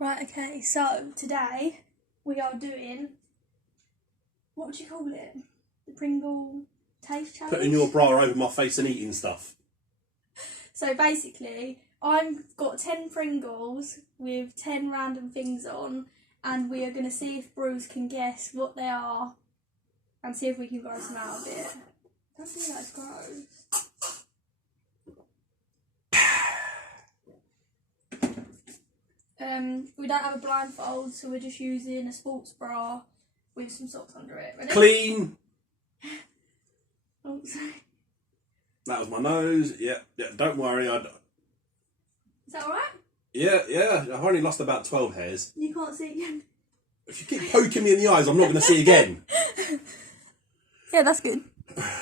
Right, okay, so today we are doing, what would you call it? The Pringle Taste Challenge? Putting your bra over my face and eating stuff. So basically, I've got 10 Pringles with 10 random things on, and we are going to see if Bruce can guess what they are and see if we can gross them out a bit. I don't think that's gross. We don't have a blindfold, so we're just using a sports bra with some socks under it. Ready? Clean. Oh, sorry. That was my nose. Yeah. Don't worry. Is that alright? Yeah. I've only lost about 12 hairs. You can't see again. If you keep poking me in the eyes, I'm not going to see again. Yeah, that's good.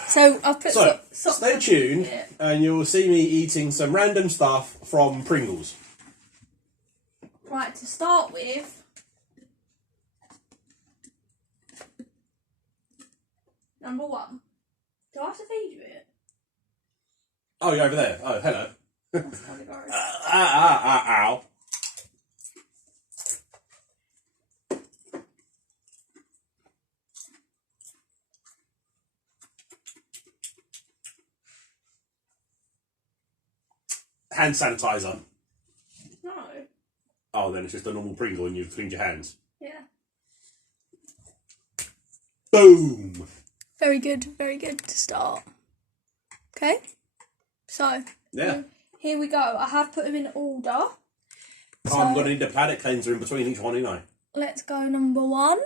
So I've put socks. Stay tuned, and you'll see me eating some random stuff from Pringles. Right, to start with, number 1. Do I have to feed you it? Oh, you're over there. Oh, hello. That's kind of gross. Ow. Hand sanitizer. No. Oh, then it's just a normal Pringle and you've cleaned your hands. Yeah. Boom. Very good to start. Okay, so Yeah. here we go. I have put them in order. So I'm going to need a palate cleanser in between each one, you know. let's go number 1.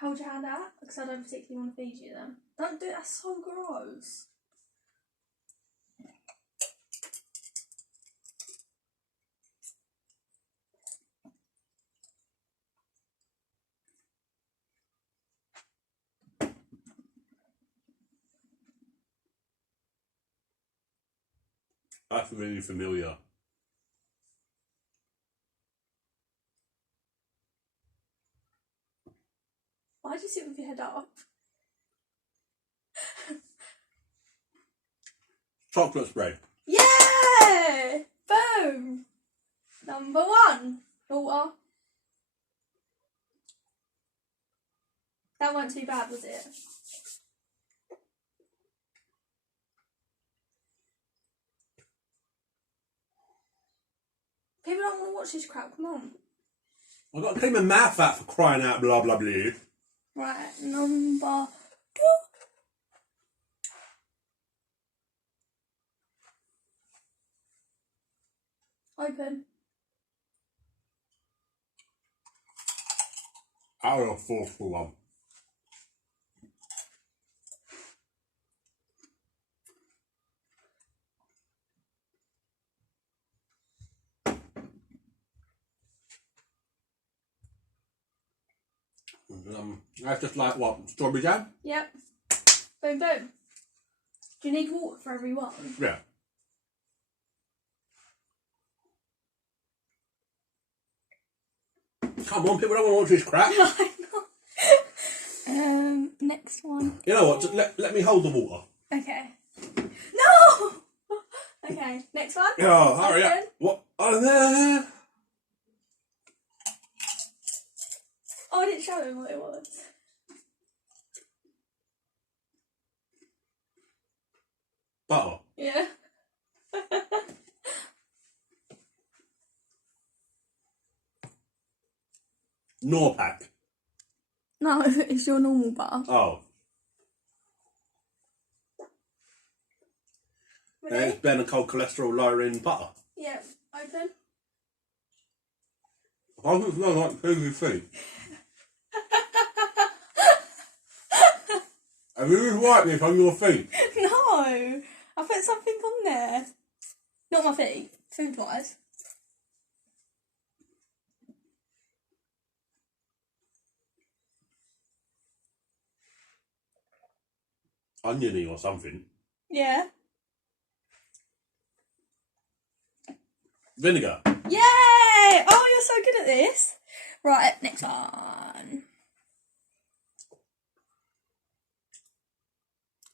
Hold your hand out, because I don't particularly want to feed you them. Don't do it, that's so gross. That's really familiar. Why'd you sit with your head up? Chocolate spread. Yeah! Boom! Number 1. Water. That weren't too bad, was it? People don't want to watch this crap, come on. I've got to clean my mouth out for crying out, blah, blah, blah. Right, number 2. Open. That was a forceful one. That's just like what? Strawberry jam? Yep. Boom, boom. Do you need water for every one? Yeah. Come on, people don't want to watch this crap. I know. Next one. You know what? Just let me hold the water. Okay. No! Okay, next one. Oh, hurry up. What? Oh, there. Oh, I didn't show him what it was. Butter. Yeah. Norpack. No, it's your normal butter. Oh. Ready? It's Ben and cold cholesterol lowering butter. Yeah, open. I don't smell like piggy feet. Have you just wiped this on your feet? No, I put something on there. Not my feet, food-wise. Oniony or something. Yeah. Vinegar. Yay! Oh, you're so good at this. Right, next one.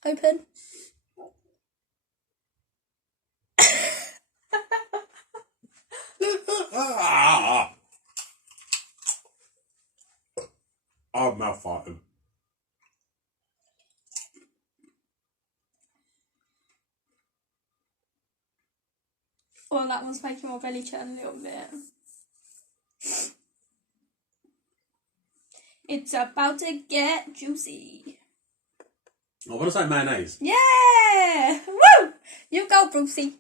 Open. God, mouth farting. Well, that one's making my belly churn a little bit. It's about to get juicy. I want to say mayonnaise. Yeah! Woo! You go, Brucey.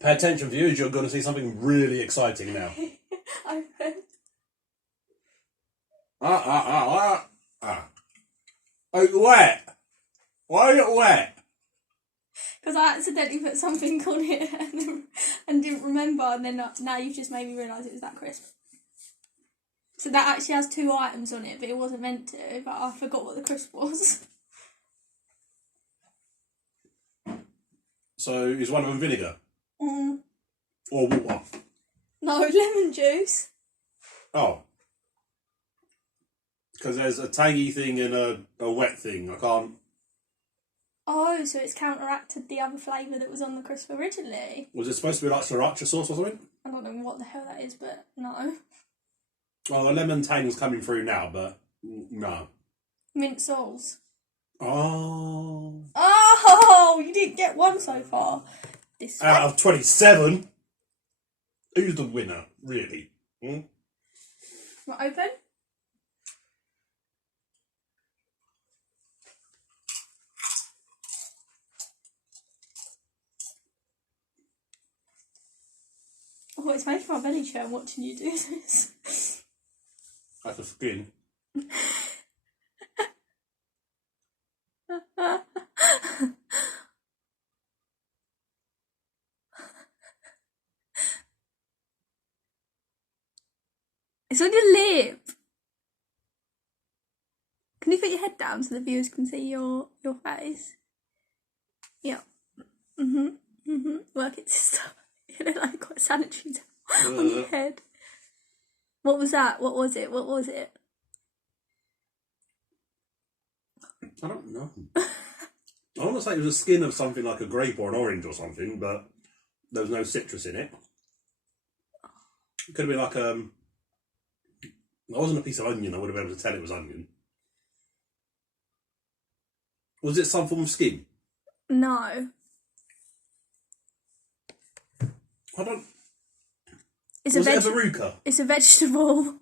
Pay attention, viewers. You're going to see something really exciting now. Open. Oh, it's wet. Why is it wet? Because I accidentally put something on it and didn't remember, and then now you've just made me realise it was that crisp. So that actually has 2 items on it, but it wasn't meant to, but I forgot what the crisp was. So is one of them vinegar? Mm. Or water? No, lemon juice. Oh. Because there's a tangy thing and a wet thing. I can't... Oh, so it's counteracted the other flavour that was on the crisp originally. Was it supposed to be like sriracha sauce or something? I don't know what the hell that is, but no. Well, the lemon tang's coming through now, but no. Mint sauce. Oh. Oh, you didn't get one so far. This Out of 27? Who's the winner, really? Hmm? Not open? Oh, it's making my belly churn watching you do this. That's the skin. It's on your lip. Can you put your head down so the viewers can see your face? Yeah. Work it, sister. You look like quite sanitary on your head. What was that? What was it? What was it? I don't know. I want to say it was the skin of something like a grape or an orange or something, but there was no citrus in it. It could have been like it wasn't a piece of onion. I would have been able to tell it was onion. Was it some form of skin? No. I don't... It's Was a it a veruca? It's a vegetable.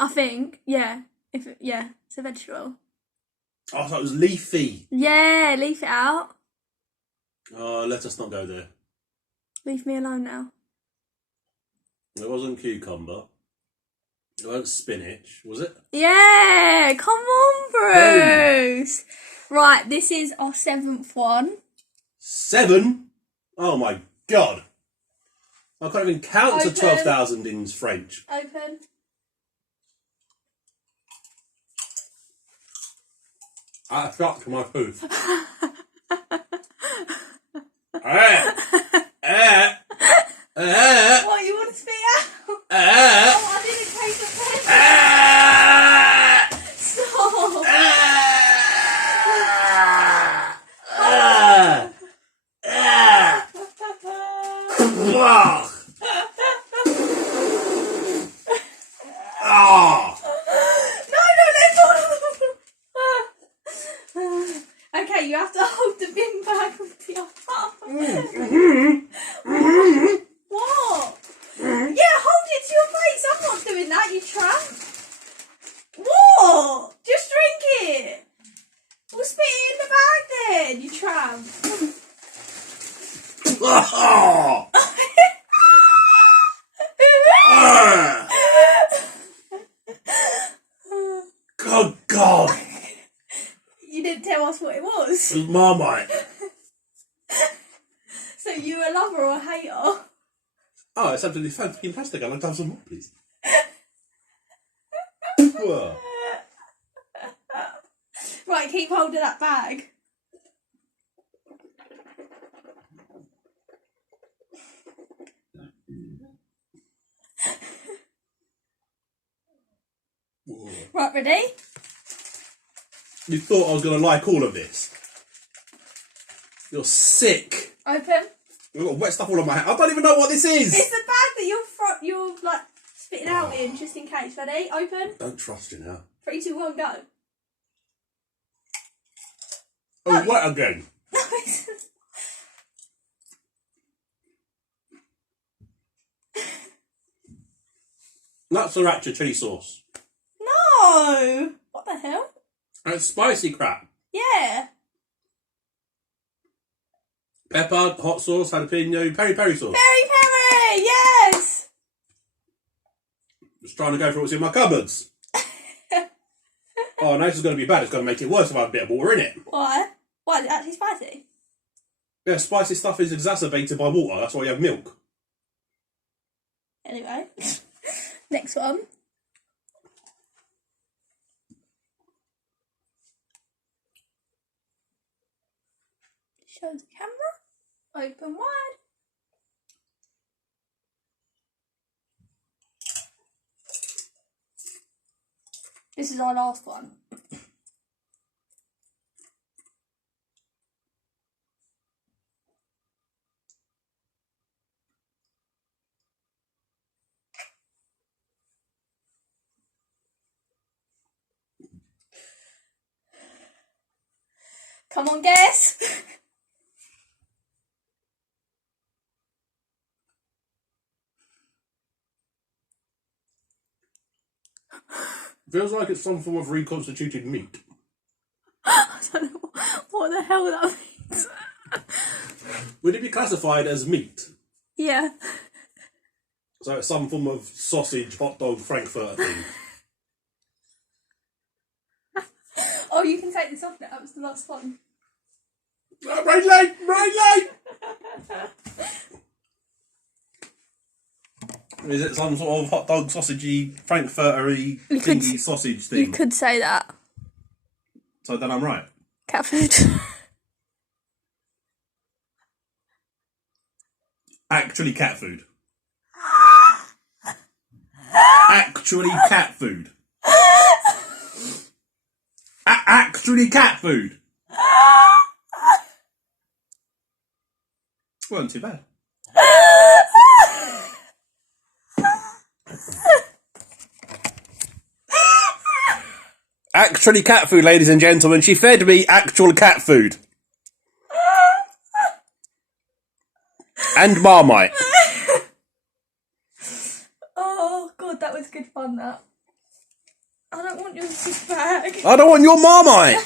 I think. Yeah. It's a vegetable. I thought it was leafy. Yeah, leave it out. Let us not go there. Leave me alone now. It wasn't cucumber. It wasn't spinach, was it? Yeah, come on, Bruce. Right, this is our 7th one. 7? Oh my god. I can't even count to Open. 12,000 in French. Open. I shocked my tooth. What, you want to spit out? Oh, I didn't take the pen. Stop. Okay, you have to hold the bin bag with your arm. What? Yeah, hold it to your face. I'm not doing that, you tramp. What? Just drink it. We'll spit it in the bag then, you tramp. Oh god! You didn't tell us what it was. It was Marmite. So you a lover or a hater? Oh, it's absolutely fantastic. I'd like to have some more, please. Whoa. Right, keep holding that bag. Whoa. Right, ready? You thought I was going to like all of this? You're sick. Open. I've got wet stuff all on my hand. I don't even know what this is. It's the bag that you're like spit it out in just in case. Ready? Open. Don't trust you now. 3, 2, 1, go. Oh, what again? That's sriracha chili sauce. No! What the hell? That's spicy crap. Yeah. Pepper, hot sauce, jalapeno, peri-peri sauce. Peri-peri! Yes! Just trying to go for what's in my cupboards. Oh, no, this is going to be bad. It's going to make it worse if I have a bit of water in it. Why? Why, is it actually spicy? Yeah, spicy stuff is exacerbated by water. That's why you have milk. Anyway. Next one. Show the camera. Open wide. This is our last one. Come on, guess. Feels like it's some form of reconstituted meat. I don't know what the hell that means. Would it be classified as meat? Yeah. So it's some form of sausage, hot dog, frankfurter thing. Oh, you can take this off now. That was the last one. Right leg! Right leg! Is it some sort of hot dog, sausagey, frankfurtery, thingy sausage thing? You could say that. So then I'm right. Cat food. Actually cat food. Actually cat food. Actually cat food. Wasn't too bad. Actually cat food, ladies and gentlemen. She fed me actual cat food. And Marmite. Oh, God, that was good fun, that. I don't want your bag. I don't want your Marmite.